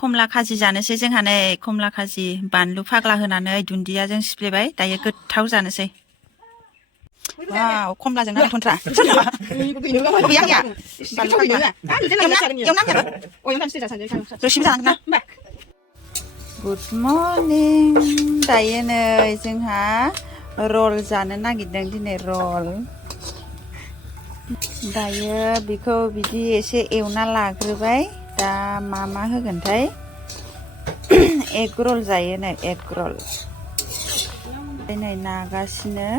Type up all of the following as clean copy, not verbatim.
खमला खाजि जानोसै जोंहा नै खमला खाजि बानलु फाग्ला होनानै दुन्दियाजों सिफ्लेबाय दायो गोथाव जानोसै वाव खमलाजों नारेंखन्द्रा गुड मर्निं दायो नै जोंहा रल जानो नागिरदों दिनै रल दायो बेखौ बिदि एसे एवना लाग्रोबाय दा मा होगोनथाय एग रल जायो नै एग रल नै नागासिनो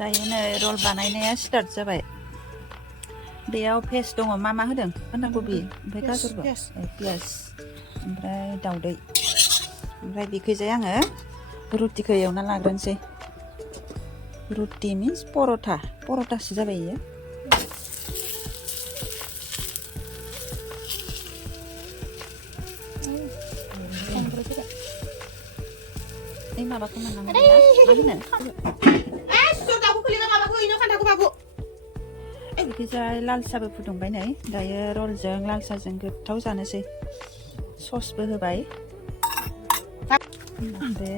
दायो नै रल बानायनाया स्टार्ट जाबाय बेयाव पेस्ट दङ मा होदों बान्दा कबि ओमफ्राय गाजरबो पियाज ओमफ्राय दाउदै ओमफ्राय बेखैजाय आङो रुटिखौ एवना लाग्रोनोसै रुटि मिन्स पर'थासो जाबाय इयो ओइ माबाखौ मोननांगौ मा होनो बेखैजाय लाल साहाबो फुदुंबाय नै दायो रलजों लाल साहाजों गोथाव जानोसै ससबो होबाय दे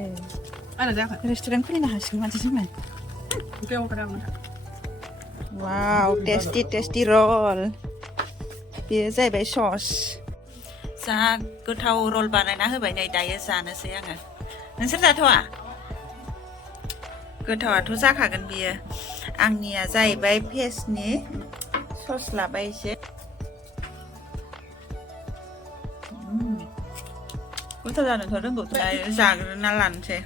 रेस्टुरेन्ट खुलिनो हासिगोन माथो जोंलाय वाव टेस्टि रल बेयो जाहैबाय सस जा गोथाव रल बानायना होबाय नै दायो जानोसै आङो नोंसोर जाथ'वा गोथावाथ' जाखागोन बियो आंनिया जाहैबाय पेस्टनि सस लाबाय एसे गोथाव जानोथ' रोंगौथ'लाय जाग्रोना लानोसै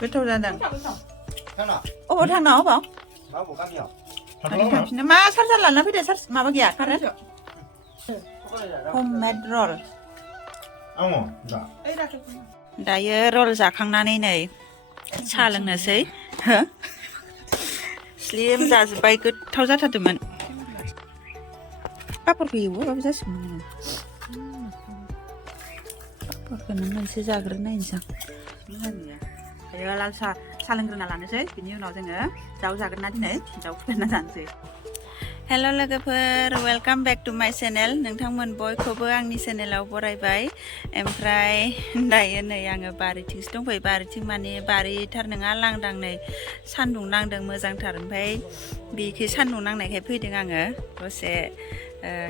गोथाव जादों अबाव थांनो अबाव थांफिनो मा चार्जार लाना फैदो माबा गैया कारेन्ट हममेड रल दायो रल जाखांनानै नै साहा लोंनोसै स्लिम जाजोब्बाय गोथाव जाथारदोंमोन पापरखौ एवोबाबो जासिगौमोन पापरखौनो मोनसे जाग्रोनायनोसै दायो लाल साहा लोंग्रोना लानोसै बिनि उनाव जोङो दाउ जागोन ना दिनै दाउ फुदुंना जानोसै हेल' लोगोफोर वेलकाम बेक टु माय चेनेल नोंथांमोन बयखौबो आंनि चेनेलाव बरायबाय ओमफ्राय दायो नै आङो बारिथिंसो दंफैयो बारिथिं माने बारिथार नङा लांदां नै सान्दुं नांदों मोजांथार ओमफ्राय बेखि सान्दुं नांनायखाय फैदों आङो दसे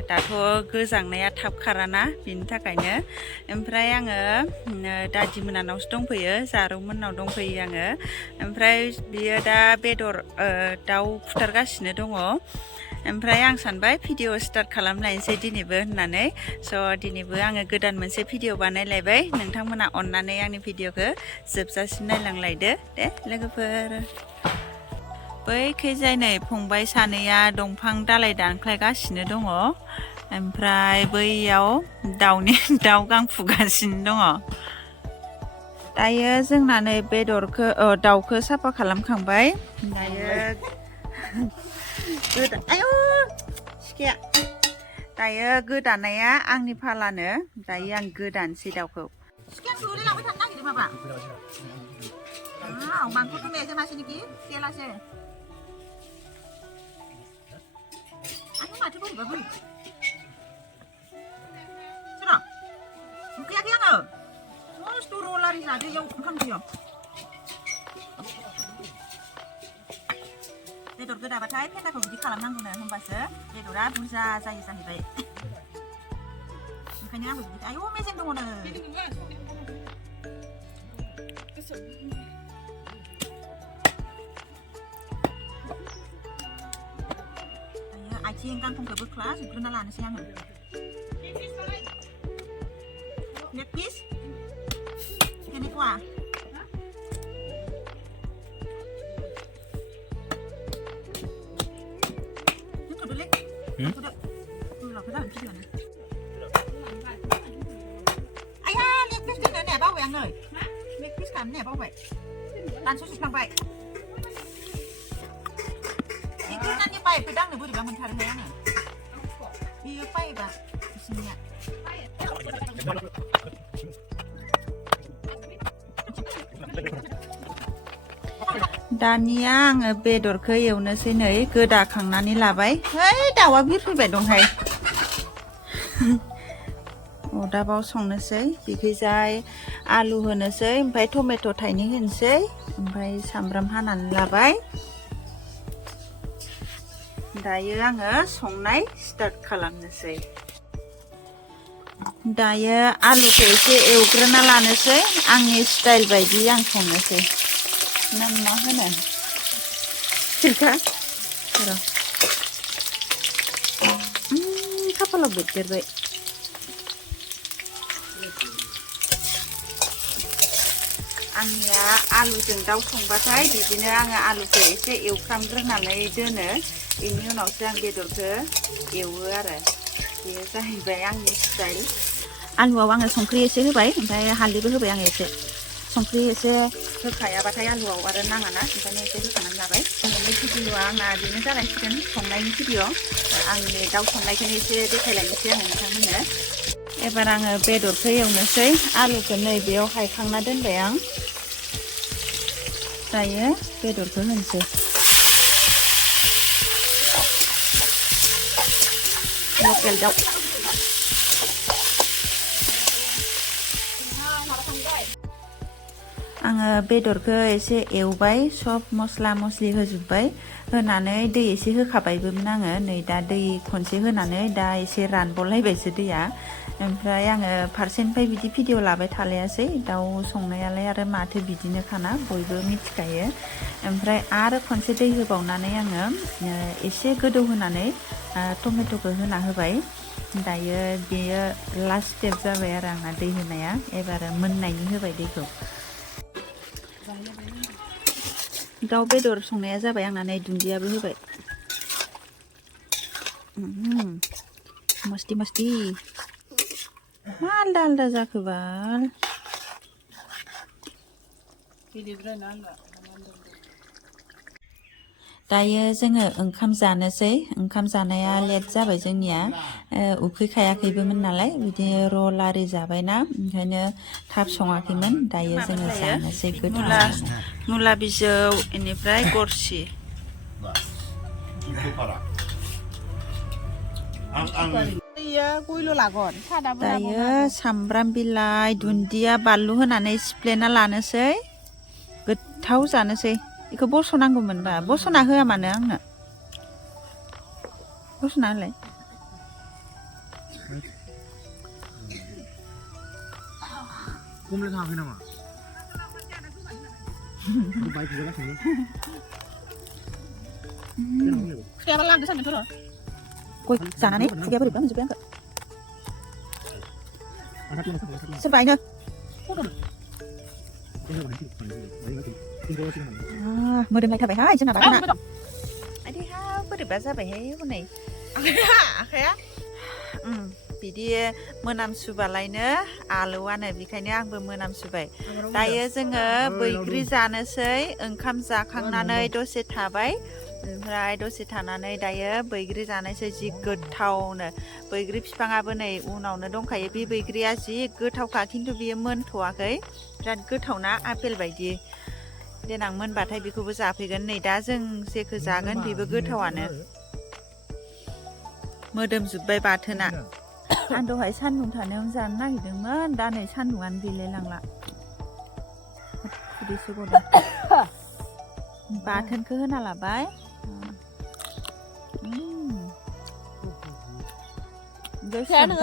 दाथ' गोजांनाया थाब खाराना बिनि थाखायनो ओमफ्राय आङो दादि मोनानावसो दंफैयो जारौ मोननाव दंफैयो आङो ओमफ्राय बियो दा बेदर दाउ फुथारगासिनो दङ ओमफ्राय आं सानबाय भिडिअ स्टार्ट खालामलायनोसै दिनैबो होननानै स' दिनैबो आङो गोदान मोनसे भिडिअ बानायलायबाय नोंथांमोना अननानै आंनि भिडिअखौ जोबजासिम नायलांलायदो दे लोगोफोर बैखैजाय नै फंबाय सानैया दंफां दालाय दानख्लायगासिनो दङ ओमफ्राय बैयाव दाउ गां फुगासिनो दङ दायो जोंना नै दाउखौ साफा खालामखांबाय दायो दायो गोदानाया आंनि फालानो दायो आं गोदानसै दाउखौ लांबाय थानो नागिरदों माबा मांखौ मेजे मासेनिखि तेलासे आंनि माथो बोरैबा बोरै सोर' नुखायाखै आङो मस्त' रल आरि जादो इयाव ओंखाम ओंख्रियाव बेदर गोदाबाथाय फेन्दाखौ बिदि खालामनांगौनो होमबासो बेदरा बुरजा जायो जाहैबाय ओंखायनो आंबो बिदि आयौ मेजेम दङनो आथिं गांखंखौ बोख्ला जोबग्रोना लानोसै आङो लेग पिस केनेकुवा आया लेग पिस दोनो ने बावबाय आं नै लेग पिस खालामनो ने बावबाय दानस'जोबफ्लांबाय गोदाननि पाइपखौ दांनो बोरैबा मोनथारोहाय आङो बेयो पाइपआ बिसिनिया दानिया आङो बेदरखौ एवनोसै नै गोदाखांनानै लाबाय दाउआ बिरफैबाय दंहाय अरदाबाव संनोसै बिखैजाय आलु होनोसै ओमफ्राय टमेट' थाइनै होनोसै ओमफ्राय सामब्राम हानानै लाबाय दायो आङो संनाय स्टार्ट खालामनोसै दायो आलुखौ एसे एवग्रोना लानोसै आंनि स्टाइल बायदि आं संनोसै ना मा होनो सिरखा र' खाफालाव बोदेरबाय आंनिया आलुजों दाउ संबाथाय बिदिनो आङो आलुखौ एसे एवफ्रामग्रोनानै दोनो बेनि उनावसो आं बेदरखौ एवो आरो बेयो जाहैबाय आंनि स्टाइल आलुआव आङो संख्रि एसे होबाय ओमफ्राय हालदैबो होबाय आङो एसे संख्रि एसे होखायाबाथाय आलुआव आरो नाङाना ओंखायनो एसे होखानानै लाबाय दिनैनि भिडिअ'आ आंना बेनो जागायसिगोन संनायनि भिडिअ' आंनि दाउ संनायखौनो एसे देखायलायनोसै आङो नोंथांमोननो एबार आङो बेदरखौ एवनोसै आलुखौ नै बेयाव हायखांना दोनबाय आं दायो बेदरखौ होनोसै लकेल दाउ आङो बेदरखौ एसे एवबाय सब मस्ला मस्लि होजोब्बाय होनानै दै एसे होखाबायबोमोन आङो नै दा दै खनसे होनानै दा एसे रानबावलायबायसो दैया ओमफ्राय आङो फारसेनिफ्राय बिदि भिडिअ लाबाय थालायासै दाउ संनायालाय आरो माथो बिदिनोखाना बयबो मिथिखायो ओमफ्राय आरो खनसे दै होबावनानै आङो एसे गोदौ होनानै टमेट'खौ होना होबाय दायो बेयो लास्ट स्टेप जाबाय आरो आंना दै होनाया एबार मोननायनि होबाय दैखौ दाउ बेदर संनाया जाबाय आंना नै दुन्दियाबो होबाय मस्ति मस्ति मा आलदा आलदा जाखो बाल दायो जोङो ओंखाम जानोसै ओंखाम जानाया लेट जाबाय जोंनिया उखैखायाखैबोमोन नालाय बिदिनो रल आरि जाबायना ओंखायनो थाब सङाखैमोन दायो जोङो जानोसै मुला बिजौ बेनिफ्राय गरसि दायो सामब्राम बिलाइ दुन्दिया बानलु होनानै सिफ्लेना लानोसै गोथाव जानोसै बेखौ बस'नांगौमोनबा बस'ना होआ मानो आंनो बस'ना होलाय गय जानानै खुगाया बोरैबा मोनजोब्बाय आंखौ सोरबा आइनो मोदोमलायथारबायहाय जोंना बाथोना आइहा बोरैबा जाबायहाय हनै आखाया बिदि मोनामसुबालायनो आलौआनो बेखायनो आंबो मोनामसुबाय दायो जोङो बैग्रि जानोसै ओंखाम जाखांनानै दसे थाबाय ओमफ्राय दसे थानानै दायो बैग्रि जानोसै जि गोथावनो बैग्रि बिफाङाबो नै उनावनो दंखायो बे बैग्रिया जि गोथावखा खिन्थु बियो मोनथ'वाखै बिराद गोथावना आपेल बायदि देनां मोनबाथाय बेखौबो जाफैगोन नै दा जों जेखौ जागोन बेबो गोथावानो मोदोमजोब्बाय बाथोना आं दहाय सान्दुं थानायावनो जानो नागिरदोंमोन दा नै सान्दुंआनो गैलाय लांला खुदैसो गदों बाथोनखौ होना लाबाय दहायनिफ्रायनो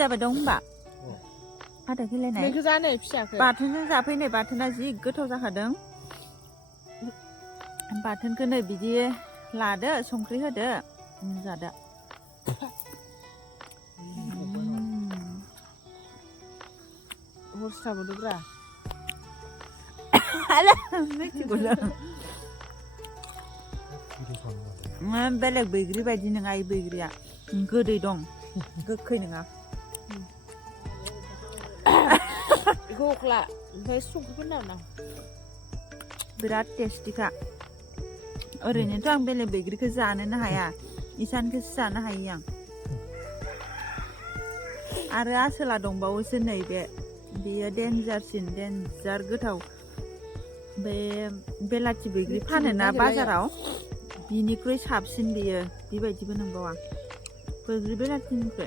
जाबाय दं होनबा आदा खेलायनाय बाथोनजों जाफैनाय बाथोना जि गोथाव जाखादों बाथोनखौ नै बिदि लादो संख्रि होदो जादो बेलेग बैग्रि बायदि नङा इ बैग्रिया गोदै दं गोखै नङा बिराद टेस्टिखा ओरैनोथ' आं बेलेग बैग्रिखौ जानोनो हाया इसानखौसो जानो हायो आं आरो आसोला दंबावोसो नै बे बेयो देन्जार गोथाव बे बेलाथि बैग्रि फानोना बाजाराव बिनिख्रुइ साबसिन बेयो बेबायदिबो नंबावा बैग्रि बेलाथिनिख्रुइ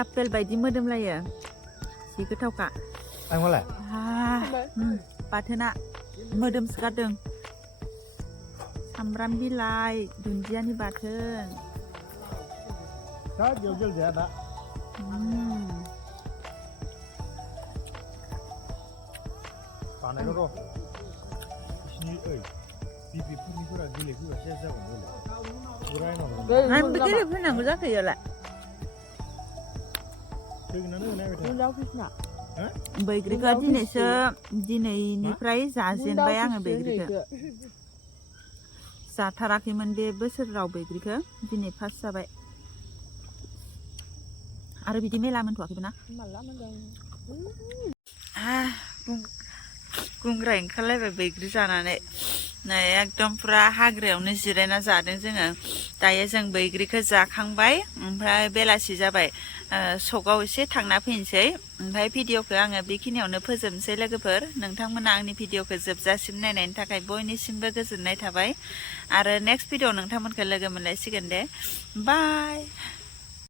आपेल बायदि मोदोमलायो जि गोथावखा आंलाय बाथोना मोदोमसगारदों सामब्राम बिलाइ दुन्दियानि बाथोन दा गेवगेल जाया दा बानायगौ र' बिसिनि बिबिफोरनिफोरा गेलेफैबा सेस जागोन आंबो गेलेफैनांगौ जाखोयोलाय बैग्रिखौ दिनैनिफ्राय जाजेनबाय आङो बैग्रिखौ जाथाराखैमोन बे बोसोराव बैग्रिखौ दिनै फार्स्ट जाबाय आरो बिदि मेला मोनथ'वाखैबो ना गुंग्राय ओंखारलायबाय बैग्रि जानानै नै एकदम फुरा हाग्रायावनो जिरायना जादों जोङो दायो जों बैग्रिखौ जाखांबाय ओमफ्राय बेलासि जाबाय सकआव एसे थांना फैनोसै ओमफ्राय भिडिअखौ आङो बेखिनियावनो फोजोबनोसै लोगोफोर नोंथांमोना आंनि भिडिअखौ जोबजासिम नायनायनि थाखाय बयनिसिमबो गोजोननाय थाबाय आरो नेक्स्ट भिडिअ नोंथांमोनखौ लोगो मोनलायसिगोन दे बाय